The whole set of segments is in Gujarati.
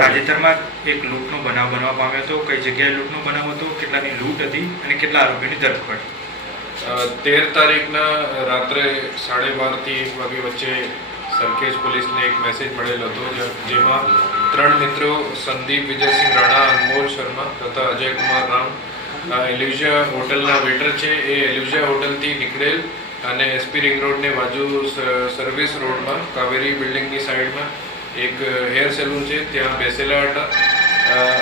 તાજેતરમાં એક લૂંટનો બનાવ બનવા પામ્યો હતો. કઈ જગ્યાએ લૂંટનો બનાવ હતો? કેટલાની લૂંટ હતી? અને કેટલા આરોપીની ધરપકડ? તેર તારીખના રાત્રે સાડે બારથી એક વાગે વચ્ચે સરખેજ પોલીસને એક મેસેજ મળેલો હતો જેમાં ત્રણ મિત્રો, સંદીપ, વિજયસિંહ રાણા, અનમોલ શર્મા તથા અજય કુમાર રામ એલ્યુઝિયા હોટલના વેટર છે. એ એલ્યુઝિયા હોટલથી નીકળેલ અને એસપી રિંગ રોડની બાજુ સર્વિસ રોડમાં, કાવેરી બિલ્ડિંગની સાઈડમાં એક હેર સેલૂન છે, ત્યાં બેસેલા હતા.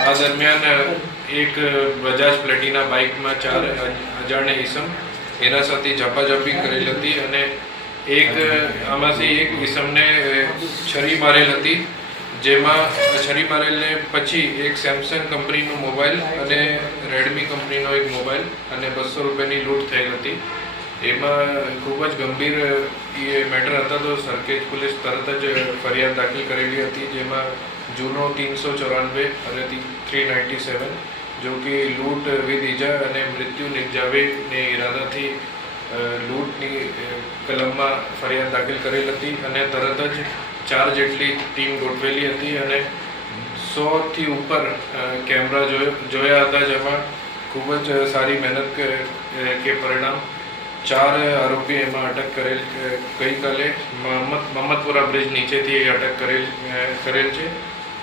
આ દરમિયાન એક બજાજ પ્લેટિના બાઇકમાં ચાર અજાણે ઈસમ, એના સાથે ઝપાઝપી કરેલ હતી અને એક આમાંથી એક ઈસમને છરી મારેલ હતી, જેમાં છરી મારેલને પછી એક સેમસંગ કંપનીનો મોબાઈલ અને રેડમી કંપનીનો એક મોબાઈલ અને બસો રૂપિયાની લૂંટ થયેલ હતી. એમાં ખૂબ જ ગંભીર એ મેટર હતા તો સરખેજ પોલીસ તરત જ ફરિયાદ દાખલ કરેલી હતી, જેમાં જૂનો તીનસો ચોરાનવે અને થ્રી નાઇન્ટી સેવન જો કે લૂંટ વિધ ઈજા અને મૃત્યુ નિપજાવેને ઈરાદાથી લૂંટની કલમમાં ફરિયાદ દાખલ કરેલ હતી અને તરત જ ચાર જેટલી ટીમ ગોઠવેલી હતી અને સોથી ઉપર કેમેરા જોયો હતા જેમાં ખૂબ જ સારી મહેનત કે પરિણામ ચાર આરોપી એમાં અટક કરેલ ગઈકાલે મહમ્મદ મહમ્મદપુરા બ્રિજ નીચેથી અટક કરેલ કરેલ છે.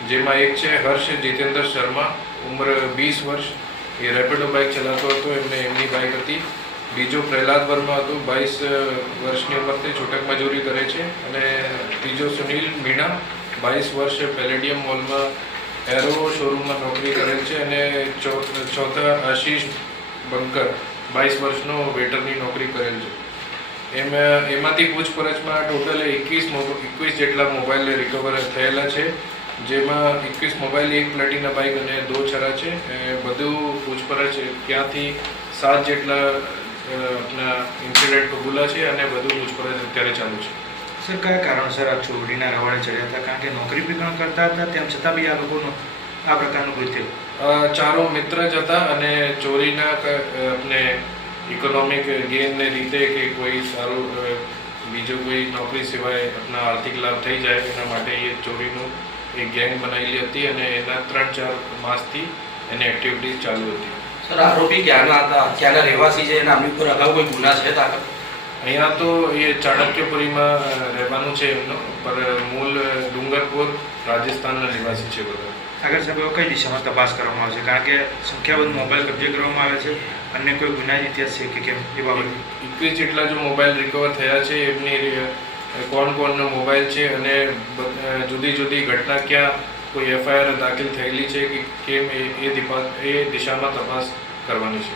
જેમાં એક છે હર્ષ જીતેન્દ્ર શર્મા, ઉંમર વીસ વર્ષ. એ રેપિડો બાઇક ચલાવતો હતો. એમને એમની બાઇક હતી. બીજો પ્રહલાદ વર્મા હતો. બાવીસ વર્ષની ઉંમરથી છૂટક મજૂરી કરે છે. અને ત્રીજો સુનિલ મીણા બાવીસ વર્ષ પેલેડિયમ મોલમાં એરો શોરૂમમાં નોકરી કરેલ છે. અને ચોથા આશીષ બંકર. બાવીસ વર્ષનો વેટરની નોકરી કરેલ છે. એમ, એમાંથી પૂછપરછમાં ટોટલ એકવીસ એકવીસ જેટલા મોબાઈલ રિકવર થયેલા છે, જેમાં એકવીસ મોબાઈલ, એક પ્લેટિના બાઇક અને દો છરા છે. એ બધું પૂછપરછ ત્યાંથી સાત જેટલા આપણા ઇન્સિડન્ટ કબૂલા છે અને બધું પૂછપરછ અત્યારે ચાલુ છે. સર, કયા કારણસર આ ચોરીના રવાડે ચડ્યા હતા? કારણ કે નોકરી બી કરતા હતા, તેમ છતાં બી આ લોકોનું આ પ્રકારનું કૃત્ય અ, ચારો મિત્ર જ હતા અને ચોરીના આપણે ઇકોનોમિક ગેનને લીધે કે કોઈ સારું બીજો કોઈ નોકરી સિવાય આપણા આર્થિક લાભ થઈ જાય એના માટે એ ચોરીનું એક ગેંગ બનાવેલી હતી અને એના ત્રણ ચાર માસથી એની એક્ટિવિટીઝ ચાલુ હતી. સર આરોપી ક્યાંના હતા? ક્યાંના રહેવાસી છે? એના અમુક અગાઉ કોઈ ગુના છે દાખલ અહીંયા તો એ ચાણક્યપુરીમાં રહેવાનું છે એમનું પર મૂળ ડુંગરપુર રાજસ્થાનના નિવાસી છે બધા. આગળ સાહેબ કઈ દિશામાં તપાસ કરવામાં આવશે? કારણ કે સંખ્યાબંધ મોબાઈલ કબજે કરવામાં આવે છે અન્ય કોઈ ગુના ઇતિહાસ છે કે કેમ એ બાબત? એકવીસ જેટલા જો મોબાઈલ રિકવર થયા છે એમની કોણ કોણનો મોબાઈલ છે અને જુદી જુદી ઘટના ક્યાં કોઈ એફઆઈઆર દાખલ થયેલી છે કે કેમ એ એ દિપા એ દિશામાં તપાસ કરવાની છે.